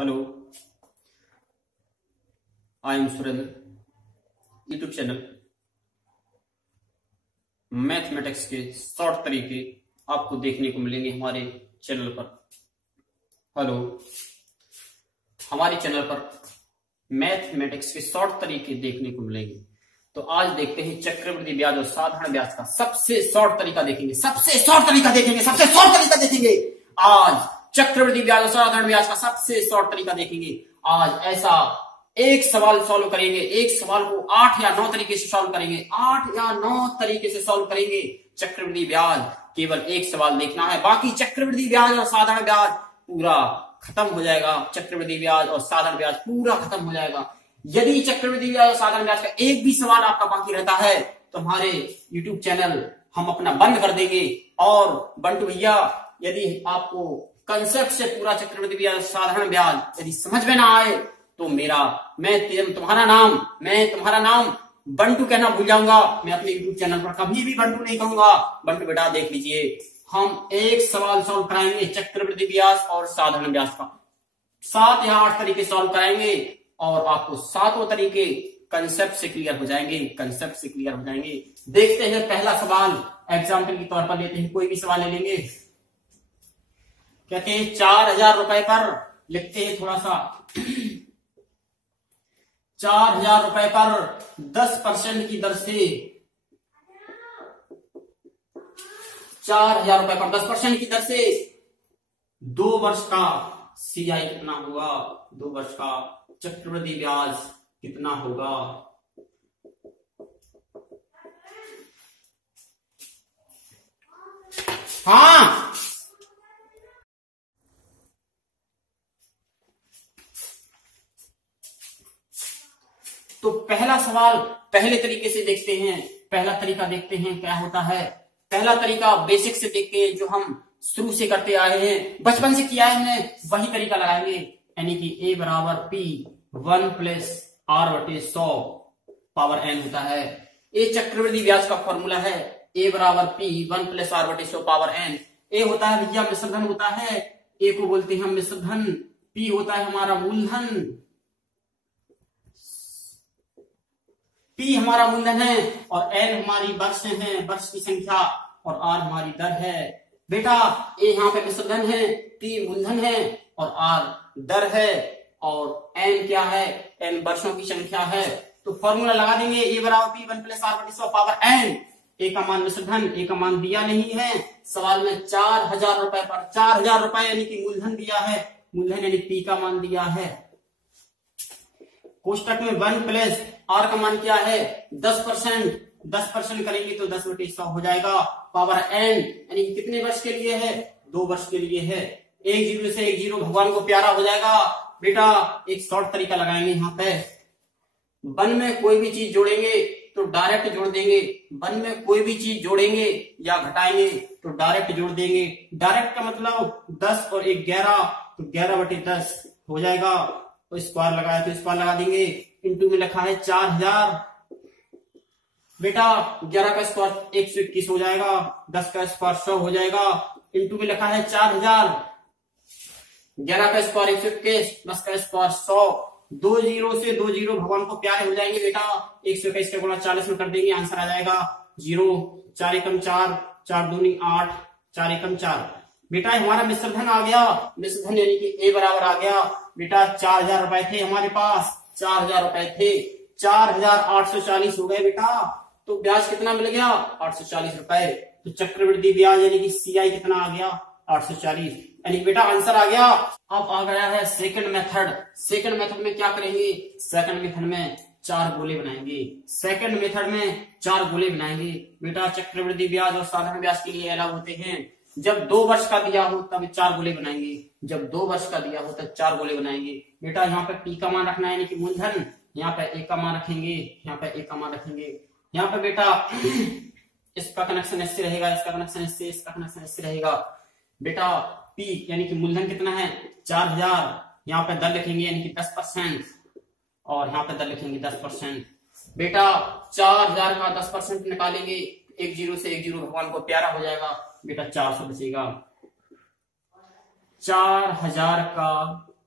Hello, I am Surendra. YouTube channel mathematics के short तरीके आपको देखने को मिलेंगे हमारे चैनल पर। हेलो, हमारे चैनल पर मैथमेटिक्स के शॉर्ट तरीके देखने को मिलेंगे। तो आज देखते हैं चक्रवृद्धि ब्याज और साधारण ब्याज का सबसे शॉर्ट तरीका देखेंगे। आज चक्रवृद्धि ब्याज और साधारण ब्याज का सबसे शॉर्ट तरीका देखेंगे। आज ऐसा एक सवाल सॉल्व करेंगे, एक सवाल को 8 या 9 तरीके से सॉल्व करेंगे, 8 या 9 तरीके से सॉल्व करेंगे। चक्रवृद्धि ब्याज केवल एक सवाल देखना है, बाकी चक्रवृद्धि ब्याज और साधारण ब्याज पूरा खत्म हो जाएगा। चक्रवृद्धि ब्याज और साधारण ब्याज पूरा खत्म हो जाएगा। यदि चक्रवृद्धि ब्याज और साधारण ब्याज का एक भी सवाल आपका बाकी रहता है तो हमारे YouTube चैनल हम अपना बंद कर देंगे। और बंटू भैया, यदि आपको कंसेप्ट से पूरा चक्रवृद्धि ब्याज और साधारण ब्याज यदि समझ में ना आए तो मैं तुम्हारा नाम बंटू कहना भूल जाऊंगा। मैं अपने YouTube चैनल पर कभी भी बंटू नहीं कहूंगा। बंटू बेटा देख लीजिए, हम एक सवाल सॉल्व कराएंगे चक्रवृद्धि ब्याज और साधारण ब्याज का। 7 या 8 तरीके सॉल्व कराएंगे और आपको सातों तरीके कंसेप्ट से क्लियर हो जाएंगे। देखते हैं पहला सवाल, एग्जाम्पल के तौर पर लेते हैं, कोई भी सवाल ले लेंगे। कहते हैं 4000 रुपए पर, लिखते हैं थोड़ा सा, 4000 रुपए पर 10% की दर से, 4000 रुपए पर 10% की दर से 2 वर्ष का CI कितना होगा, 2 वर्ष का चक्रवृद्धि ब्याज कितना होगा। हाँ, तो पहला सवाल पहले तरीके से देखते हैं। पहला तरीका देखते हैं क्या होता है। पहला तरीका बेसिक से देख के, जो हम शुरू से करते आए हैं, बचपन से किया है हमने, वही तरीका लगाएंगे। यानी कि A बराबर P 1 plus R/100 power n होता है। ये चक्रवृद्धि ब्याज का फॉर्मूला है। A बराबर P 1 plus R/100 power n। A होता है भैया मिश्रधन होता है, A को बोलते हैं हम मिश्रधन। P होता है हमारा मूलधन, P हमारा मूलधन है, और N हमारी वर्ष है, वर्ष की संख्या, और R हमारी दर है। बेटा A यहाँ पे मिश्रधन है, P मूलधन है, और R दर है, और N क्या है, N वर्षों की संख्या है। तो फॉर्मूला लगा देंगे, A बराबर P 1 plus R/100 power n। A का मान मिश्रधन, A का मान दिया नहीं है सवाल में। 4000 रुपए पर, 4000 रुपए यानी कि मूलधन दिया है, मूलधन यानी P का मान दिया है। कोष्टक में 1 प्लस R का मान क्या है, 10%। 10% करेंगे तो 10/100 हो जाएगा, पावर n यानी कि कितने वर्ष के लिए है, 2 वर्ष के लिए है। 1 0 से 1 0 भगवान को प्यारा हो जाएगा। बेटा एक शॉर्ट तरीका लगाएंगे यहाँ पे। 1 में कोई भी चीज जोड़ेंगे तो डायरेक्ट जोड़ देंगे, 1 में कोई भी चीज जोड़ेंगे या घटाएंगे तो डायरेक्ट जोड़ देंगे। डायरेक्ट का मतलब 10 और 1 11, तो 11/10 हो जाएगा। तो स्क्वायर लगाया तो स्क्वायर लगा देंगे। इंटू में लिखा है 4000। बेटा 11 का स्क्वायर 121 हो जाएगा, 10 का स्क्वायर 100 हो जाएगा। इंटू में लिखा है 4000, 11 का स्क्वायर 121, 10 का स्क्वायर 100। 2 0 से 2 0 भगवान को प्यारे हो जाएंगे। बेटा 121 का गुणा 40 में कर देंगे, आंसर आ जाएगा 0। 4 एकम 4, 4 दूनी 8, 4 एकम 4। बेटा हमारा मिश्रधन आ गया, मिश्रधन यानी कि A बराबर आ गया। बेटा 4000 रुपए थे हमारे पास, 4000 रुपए थे, 4840 हो गए बेटा। तो ब्याज कितना मिल गया, 840 रुपए। तो चक्रवृद्धि ब्याज यानी कि CI कितना आ गया, 840। यानी बेटा आंसर आ गया। अब आ गया है सेकंड मेथड। सेकंड मेथड में क्या करेंगे, सेकंड मेथड में 4 गोले बनाएंगे। सेकंड मेथड में 4 गोले बनाएंगे। बेटा चक्रवृद्धि ब्याज और साधारण ब्याज के लिए अलग होते हैं। जब 2 वर्ष का दिया हो तब 4 गोले बनाएंगे, जब 2 वर्ष का दिया हो तब 4 गोले बनाएंगे। बेटा यहाँ पे P का मान रखना है यानी कि मूलधन, यहाँ पे A का मान रखेंगे, यहाँ पे A का मान रखेंगे। यहाँ पे बेटा इसका कनेक्शन इससे रहेगा, इसका कनेक्शन इससे, इसका कनेक्शन इससे रहेगा। बेटा P यानी कि मूलधन कितना है, 4000, यहाँ पे दर लिखेंगे यानी कि 10%, और यहाँ पे दर लिखेंगे 10%। बेटा 4000 का 10% निकालेंगे, 1 0 से 1 0 भगवान को प्यारा हो जाएगा। बेटा 400 बचेगा। 4000 का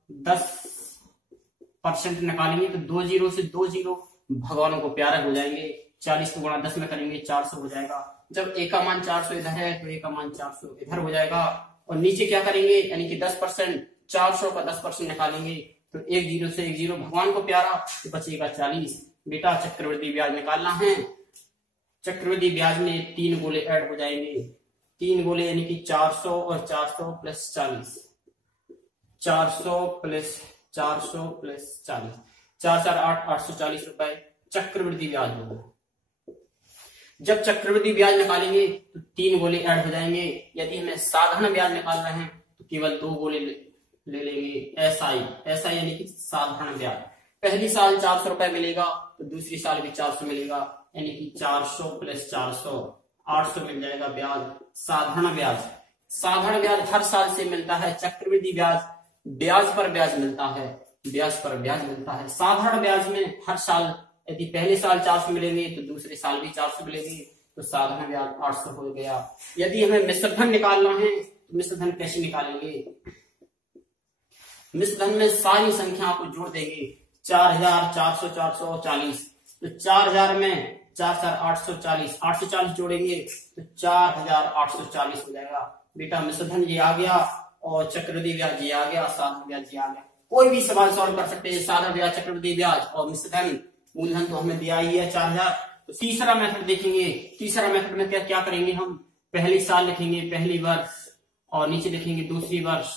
10% निकालेंगे तो 2 जीरो से 2 जीरो भगवानों को प्यारे हो जाएंगे। 40 को गुणा 10 में करेंगे 400 हो जाएगा। जब ए का मान 400 इधर है तो ए का मान 400 इधर हो जाएगा। और नीचे क्या करेंगे, यानी कि 10%, 400 का 10% निकालेंगे तो 1 जीरो से 1 जीरो भगवान को प्यारा, तो बचेगा 40। बेटा चक्रवृद्धि ब्याज निकालना है। चक्रवृद्धि ब्याज में 3 गोले ऐड हो जाएंगे। 3 गोले यानी कि 400 और 400 प्लस 40, 400 प्लस 400 प्लस 40, 4 4 8, 840 रुपए चक्रवृद्धि ब्याज होगा। जब चक्रवृद्धि ब्याज निकालेंगे तो 3 गोले ऐड हो जाएंगे। यदि हमें साधारण ब्याज निकालना है तो केवल 2 गोले ले लेंगे। एसआई यानी कि साधारण ब्याज। पहली साल 400 रुपए मिलेगा तो दूसरी साल भी 400 मिलेगा, यानी कि 400 प्लस 400 800 मिल जाएगा ब्याज। साधारण ब्याज हर साल से मिलता है। चक्रवृद्धि ब्याज ब्याज पर ब्याज मिलता है, ब्याज पर ब्याज मिलता है। साधारण ब्याज में हर साल यदि पहले साल 400 मिलेंगे तो दूसरे साल भी 400 मिलेंगे, तो साधारण ब्याज 800 हो गया। यदि हमें मिश्रधन निकालना है तो मिश्रधन कैसे निकालेंगे, मिश्रधन में सारी संख्या को जोड़ देंगे। 4000, 400, 440, तो 4000 में 4 4 840, 840 जोड़ेंगे तो 4840 हो जाएगा। बेटा मिश्रधन ये आ गया और चक्रवृद्धि ब्याज ये आ गया, साधारण ब्याज ये आ गया। कोई भी सवाल सॉल्व कर सकते हैं। साधारण ब्याज, चक्रवृद्धि ब्याज और मिश्रधन। मूलधन तो हमें दिया ही है 4000। तो तीसरा मेथड देखेंगे। तीसरा मेथड में क्या करेंगे, हम पहली साल लिखेंगे, पहली वर्ष, और नीचे लिखेंगे दूसरी वर्ष।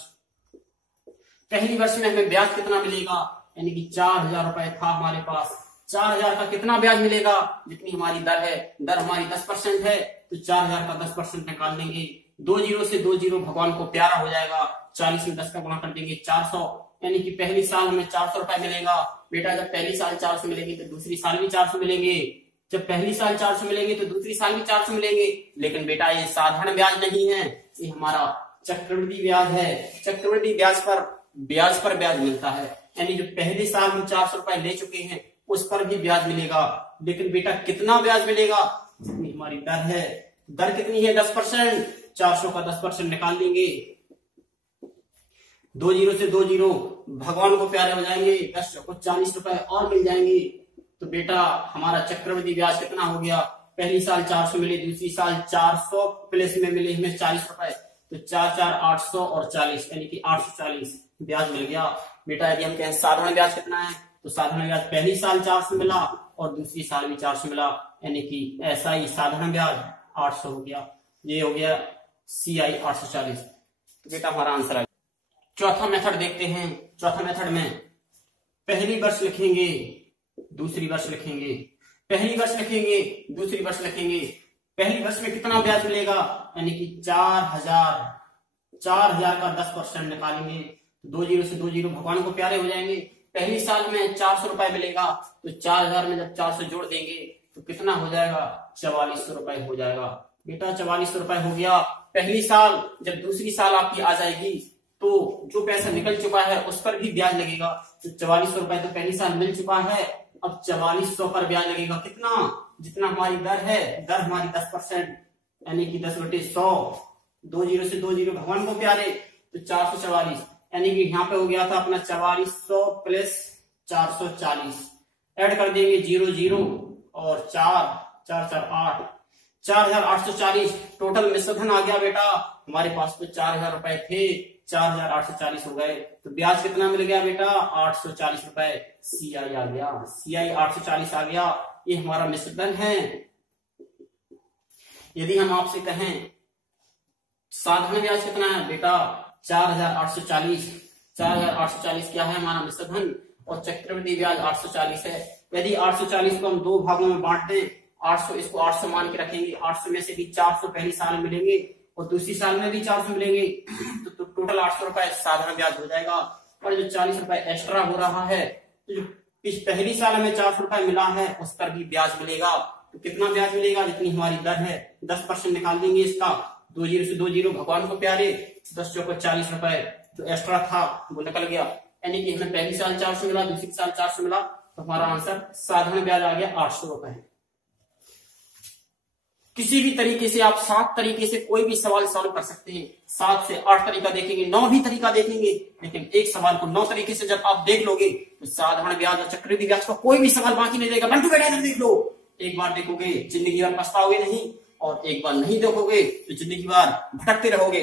पहली वर्ष में हमें ब्याज कितना मिलेगा, यानी कि 4000 रुपए था हमारे पास। 4000 का कितना ब्याज मिलेगा, जितनी हमारी दर है। दर हमारी 10% है तो 4000 का 10% निकाल देंगे। 2 जीरो से 2 जीरो भगवान को प्यारा हो जाएगा। 40 में 10 का गुणा कर देंगे 400, यानी कि पहली साल हमें 400 रुपए मिलेगा। बेटा जब पहली साल 400 मिलेंगे तो दूसरी साल भी 400 मिलेंगे। जब पहली साल 400 मिलेंगे तो दूसरी साल भी 400 मिलेंगे। लेकिन बेटा ये साधारण ब्याज नहीं है, ये हमारा चक्रवृद्धि ब्याज है। चक्रवृद्धि ब्याज पर ब्याज मिलता है, यानी जो पहली साल हम 400 रुपए ले चुके हैं उस पर भी ब्याज मिलेगा। लेकिन बेटा कितना ब्याज मिलेगा, जितनी हमारी दर है। दर कितनी है, 10%। 400 का 10% निकाल देंगे। 2 जीरो से 2 जीरो भगवान को प्यारे हो जाएंगे। 10 को 40 रुपए और मिल जाएंगे। तो बेटा हमारा चक्रवृद्धि ब्याज कितना हो गया, पहली साल 400 मिले, दूसरी साल 400 प्लस में मिले हमें 40 रुपए, तो 4 4 800 और 40 यानी कि 840 ब्याज मिल गया। बेटा यदि हम कहें साधारण ब्याज कितना है, तो साधारण ब्याज पहली साल 400 मिला और दूसरी साल भी 400 मिला, यानी कि ऐसा ही साधारण ब्याज 800 हो गया। ये हो गया CI 840। तो बेटा हमारा आंसर है। चौथा मेथड देखते हैं। चौथा मेथड में पहली वर्ष लिखेंगे, दूसरी वर्ष लिखेंगे, पहली वर्ष लिखेंगे, दूसरी वर्ष लिखेंगे। पहली वर्ष में कितना ब्याज मिलेगा, यानी कि 4000 का 10% निकालेंगे। 2 जीरो से 2 जीरो भगवान को प्यारे हो जाएंगे। पहली साल में 400 रुपए मिलेगा, तो 4000 में जब 400 जोड़ देंगे तो कितना हो जाएगा, 4400 रुपए हो जाएगा। बेटा 4400 रुपए हो गया पहली साल। जब दूसरी साल आपकी आ जाएगी तो जो पैसा निकल चुका है उस पर भी ब्याज लगेगा। तो 4400 रुपए तो पहली साल मिल चुका है, अब 4400 पर ब्याज लगेगा। कितना, जितना हमारी दर है। दर हमारी 10%, यानी कि 10/100। 2 जीरो से 2 जीरो भगवान को प्यारे, तो 444, यानी कि यहाँ पे हो गया था अपना 4400 प्लस 440। ऐड कर देंगे 0 0 और 4 4 4 8, 4840 टोटल मिश्रधन आ गया। बेटा हमारे पास तो 4000 रुपए थे, 4840 हो गए। तो ब्याज कितना मिल गया बेटा, 840 रुपए। CI आ गया, CI 840 आ गया। ये हमारा मिश्रधन है। यदि हम आपसे कहें साधारण ब्याज कितना है, बेटा 4840। 4840 क्या है, हमारा मिश्रधन, और चक्रवृद्धि ब्याज 840 है। यदि 840 को हम 2 भागों में बांट दें, 800 इसको 800 मान के रखेंगे। 800 में से भी 400 पहली साल मिलेंगे और दूसरी साल में भी 400 मिलेंगे, तो टोटल 800 रुपए साधारण ब्याज हो जाएगा। और जो 40 रुपए एक्स्ट्रा हो रहा है, तो जो इस पहली साल में 400 रुपए मिला है उस पर भी ब्याज मिलेगा। तो कितना ब्याज मिलेगा, जितनी हमारी दर है। 10% निकाल देंगे इसका। 2 जीरो से 2 जीरो भगवान को प्यारे, 10 चौको 40 रुपए जो एक्स्ट्रा था वो निकल गया। यानी कि हमें पहली साल 400 मिला, दूसरी साल 400 मिला, तो हमारा आंसर साधारण ब्याज आ गया 800 रुपए। किसी भी तरीके से आप 7 तरीके से कोई भी सवाल सॉल्व कर सकते हैं। 7 से 8 तरीका देखेंगे, 9 भी तरीका देखेंगे, लेकिन एक सवाल को 9 तरीके से जब आप देख लोगे तो साधारण ब्याज और चक्रवृद्धि ब्याज का कोई भी सवाल बाकी नहीं रहेगा। बंटू बेटा इधर देख लो, एक बार देखोगे जिंदगी भर पछताओगे नहीं, और एक बार नहीं देखोगे तो जिंदगी भर भटकते रहोगे।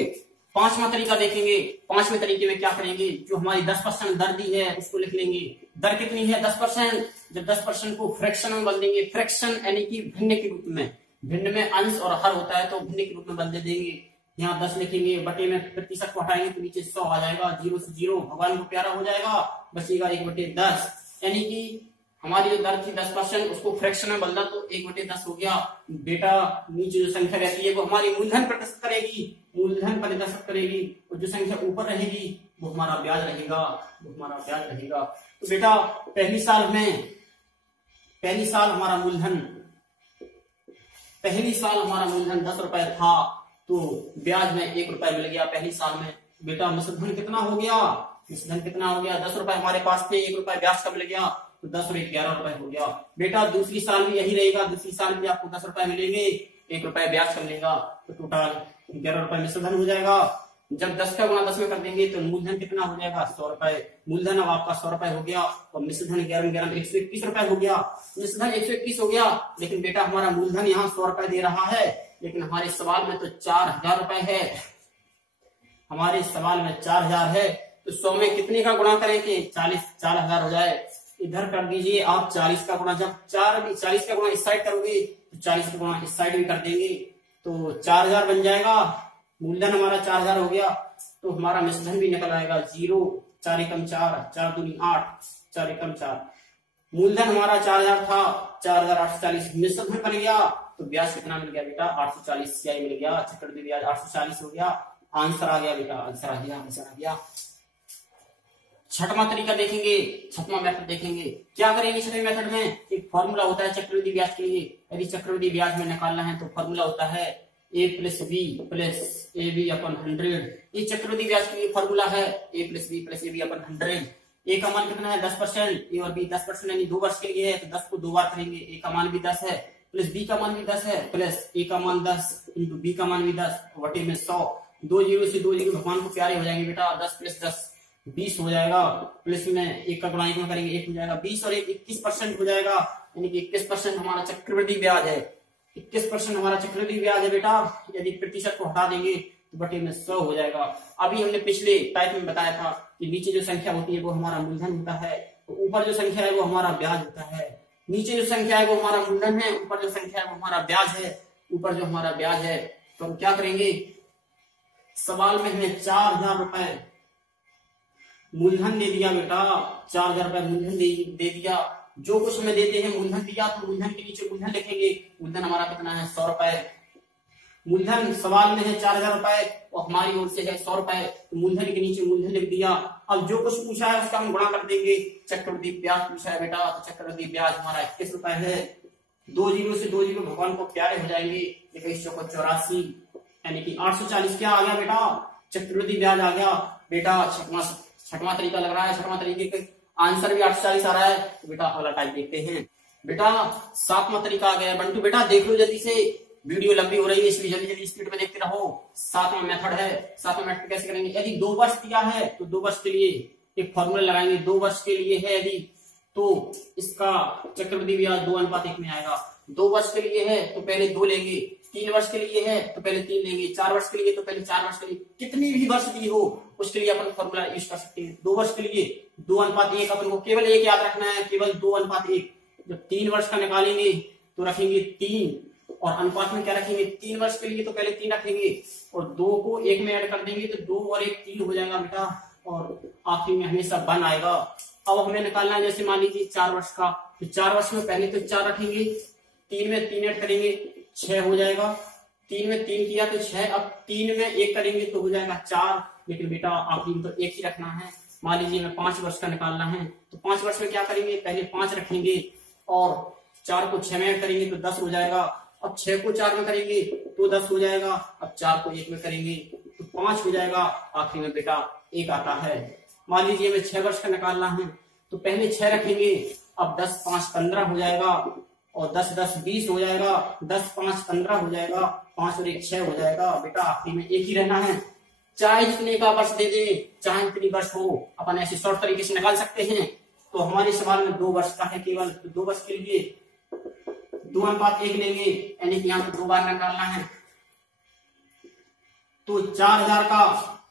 5वां तरीका देखेंगे। 5वें तरीके में क्या करेंगे, जो हमारी 10% दर दी है उसको लिख लेंगे। दर कितनी है, 10%। जब 10% को फ्रैक्शन में बदल देंगे, फ्रैक्शन यानी कि भिन्न के रूप में, भिन्न में अंश और हर होता है तो भिन्न के रूप में बदल देंगे। यहाँ 10 लिखेंगे, बटे में प्रतिशत को हटाएंगे तो नीचे 100 आ जाएगा, 0 से 0 भगवान को प्यारा हो जाएगा, बचेगा 1/10। यानी कि हमारी जो दर थी 10% उसको फ्रैक्शन में बदला तो 1/10 हो गया। बेटा नीचे जो संख्या रहती है वो हमारी मूलधन प्रतिशत करेगी, मूलधन प्रतिशत करेगी, और जो संख्या ऊपर रहेगी वो हमारा ब्याज रहेगा, वो हमारा ब्याज रहेगा। तो बेटा पहली साल हमारा मूलधन 10 रुपए था, तो ब्याज में 1 रुपए मिल गया पहली साल में। बेटा मिश्रधन कितना हो गया, 10 रुपए हमारे पास थे, 1 रुपए ब्याज का मिल गया, तो 10 और 11 रुपए हो गया। बेटा दूसरी साल भी यही रहेगा, दूसरी साल भी आपको 10 रुपए मिलेंगे, 1 रुपए ब्याज का मिलेगा, तो टोटल 11 रुपए मिश्रधन हो जाएगा। जब 10 का गुणा 10 में कर देंगे तो मूलधन कितना हो जाएगा, 100 रुपए। मूलधन अब आपका 100 रुपए हो गया, और मिश्रधन 11 121 रुपए हो गया। मिश्रधन 121 हो गया, लेकिन बेटा हमारा मूलधन यहाँ 100 रुपए दे रहा है, लेकिन हमारे सवाल में तो 4000 रुपए है, हमारे सवाल में 4000 है। तो 100 में कितने का गुणा करें कि 4000 हो जाए। इधर कर दीजिए आप 40 का गुणा, जब 40 का गुणा इस साइड करोगे तो 40 का गुणा इस साइड भी कर देंगे तो 4000 बन जाएगा। मूलधन हमारा 4000 हो गया, तो हमारा मिश्रधन भी निकल आएगा 0, 4 एकम 4, 4 दूनी 8, 4 एकम 4। मूलधन हमारा 4000 था, 4840 मिश्रधन बन गया, तो ब्याज कितना मिल गया बेटा, 840 CI मिल गया, चक्रवृद्धि ब्याज 840 हो गया। आंसर आ गया बेटा, आंसर आ गया। 6वां तरीका देखेंगे, 6वां मेथड देखेंगे। क्या करेंगे 6वें मेथड में, एक फॉर्मूला होता है चक्रवृद्धि ब्याज के लिए। यदि चक्रवृद्धि ब्याज में निकालना है तो फॉर्मूला होता है A + B + AB/100। ये चक्रवृद्धि ब्याज के लिए फॉर्मूला है, A + B + AB/100। A का मान कितना है, 10%, A और B 10% यानी 2 वर्ष के लिए है, तो 10 को 2 बार करेंगे। A का मान भी 10 है, प्लस B का मान भी 10 है, प्लस A का मान 10 इंटू B का मान भी 10, वटे में 100। 2 0 से 2 0 भगवान को प्यारे हो जाएंगे बेटा, 10 + 10 20 हो जाएगा। प्लस में 1 का गुणा 1 में करेंगे 1 हो जाएगा, 20 और 1 21% हो जाएगा, यानी कि 21% हमारा चक्रवृद्धि ब्याज है। 21% हमारा चक्रवृद्धि ब्याज है बेटा। यदि प्रतिशत को हटा देंगे तो बटे में 100 हो जाएगा। अभी हमने पिछले टाइप में बताया था कि नीचे जो संख्या होती है वो हमारा मूलधन होता है, तो ऊपर जो संख्या है वो हमारा ब्याज होता है। नीचे जो संख्या है वो हमारा मूलधन है, ऊपर जो संख्या है वो हमारा ब्याज है, ऊपर जो हमारा ब्याज है। तो हम क्या करेंगे, सवाल में हमें 4000 रुपए मूलधन दे दिया बेटा, 4000 रुपए मूलधन दे दिया। जो कुछ हमें देते हैं मूलधन दिया, तो मूलधन के नीचे मूलधन लिखेंगे। मूलधन हमारा कितना है, 100 रुपए। मूलधन सवाल में है 4000 रुपए और हमारी ओर से है 100 रुपए, तो मूलधन के नीचे मूलधन लिख दिया। अब जो कुछ पूछा है उसका हम गुणा कर देंगे। चक्रवृद्धि ब्याज पूछा है बेटा, तो चक्रवृद्धि ब्याज हमारा 21 रुपए है। 2 0 से 2 0 भगवान को प्यारे हो जाएंगे, 21 चौको 84, यानी कि 840 क्या आ गया बेटा, चक्रवृद्धि ब्याज आ गया बेटा। 6वां तरीका लग रहा है, 6वां तरीके के आंसर भी 840 आ रहा है। तो बेटा अगला टाइप देखते हैं। बेटा 7वां तरीका आ गया। बंटू बेटा देख लो जल्दी से, वीडियो लंबी हो रही है इसलिए जल्दी जल्दी स्पीड में देखते रहो। 7वां मेथड है। 7वां मेथड कैसे करेंगे, यदि 2 वर्ष दिया है तो 2 वर्ष के लिए एक फॉर्मूला लगाएंगे। 2 वर्ष के लिए है यदि, तो इसका चक्रवृद्धि ब्याज 2:1 में आएगा। 2 वर्ष के लिए है तो पहले 2 लेंगे, 3 वर्ष के लिए है तो पहले 3 लेंगे, 4 वर्ष के लिए तो पहले 4 वर्ष के लिए, कितनी भी वर्ष दी हो उसके लिए अपन फॉर्मूला यूज कर सकते हैं। 2 वर्ष के लिए 2:1 अपन को केवल एक याद रखना है, केवल 2:1। जब 3 वर्ष का निकालेंगे तो रखेंगे 3, और अनुपात में क्या रखेंगे, 3 वर्ष के लिए तो पहले 3 रखेंगे और 2 को 1 में ऐड कर देंगे तो 2 और 1 3 हो जाएगा बेटा, और आखिरी में हमेशा 1 आएगा। अब हमें निकालना है, जैसे मान लीजिए 4 वर्ष का, तो 4 वर्ष में पहले तो 4 रखेंगे, 3 में 3 ऐड करेंगे 6 हो जाएगा। 3 में 3 किया तो 6, अब 3 में 1 करेंगे तो हो जाएगा 4, लेकिन बेटा आखिरी में तो 1 ही रखना है। मान लीजिए हमें 5 वर्ष का निकालना है, तो 5 वर्ष में क्या करेंगे, पहले 5 रखेंगे और 4 को 6 में ऐड करेंगे तो 10 हो जाएगा। अब 6 को 4 में करेंगे तो 10 हो जाएगा, अब 4 को 1 में करेंगे तो 5 हो जाएगा, आखिरी में बेटा 1 आता है। मान लीजिए हमें 6 वर्ष का निकालना है, तो पहले 6 रखेंगे, अब 10 5 15 हो जाएगा, और 10 10 20 हो जाएगा, 10 5 15 हो जाएगा, 5 और 1 6 हो जाएगा। बेटा आखिरी में एक ही रहना है, चाहे जितने का वर्ष दे दे, चाहे जितनी वर्ष हो, अपन ऐसे शॉर्ट तरीके से निकाल सकते हैं। तो हमारे सवाल में 2 वर्ष का है केवल, तो 2 वर्ष के लिए 2:1 लेंगे, यानी कि यहाँ पे 2 बार निकालना है। तो 4000 का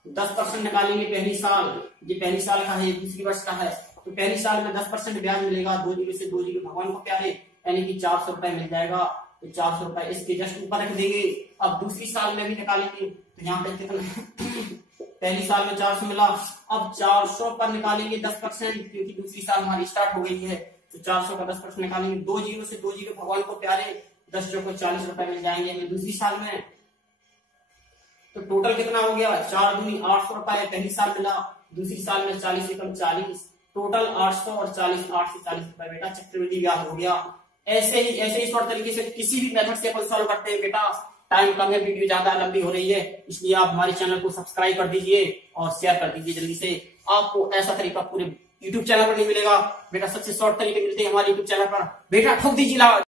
10% निकालेंगे पहली साल, ये पहली साल का है, ये दूसरी वर्ष का है। तो पहली साल में 10% ब्याज मिलेगा, 2 जीरो से 2 जीरो भगवान को प्यारे, यानी कि 400 रुपए मिल जाएगा। तो 400 रुपए इसके जस्ट ऊपर रख देंगे। अब दूसरी साल में भी निकालेंगे, तो यहाँ पे कितना पहली साल में 400 मिला, अब 400 पर निकालेंगे 10%, क्योंकि दूसरी साल हमारी स्टार्ट हो गई है। तो 400 का 10% निकालेंगे, 2 जीरो से 2 जीरो भगवान को प्यारे, 10 को 40 रुपए मिल जाएंगे हमें दूसरी साल में। तो टोटल कितना हो गया, 4 दूनी 800 रुपए पहली साल मिला, दूसरी साल में 40 एकम 40, टोटल 800 और 40, 8 से 40 रुपए बेटा चक्रवृद्धि ब्याज हो गया। ऐसे ही शॉर्ट तरीके से किसी भी मेथड से अपन सॉल्व करते हैं बेटा। टाइम कम है, वीडियो ज्यादा लंबी हो रही है, इसलिए आप हमारे चैनल को सब्सक्राइब कर दीजिए और शेयर कर दीजिए जल्दी से। आपको ऐसा तरीका पूरे यूट्यूब चैनल पर नहीं मिलेगा बेटा, सबसे शॉर्ट तरीके मिलते हैं हमारे यूट्यूब चैनल पर। बेटा ठोक दीजिए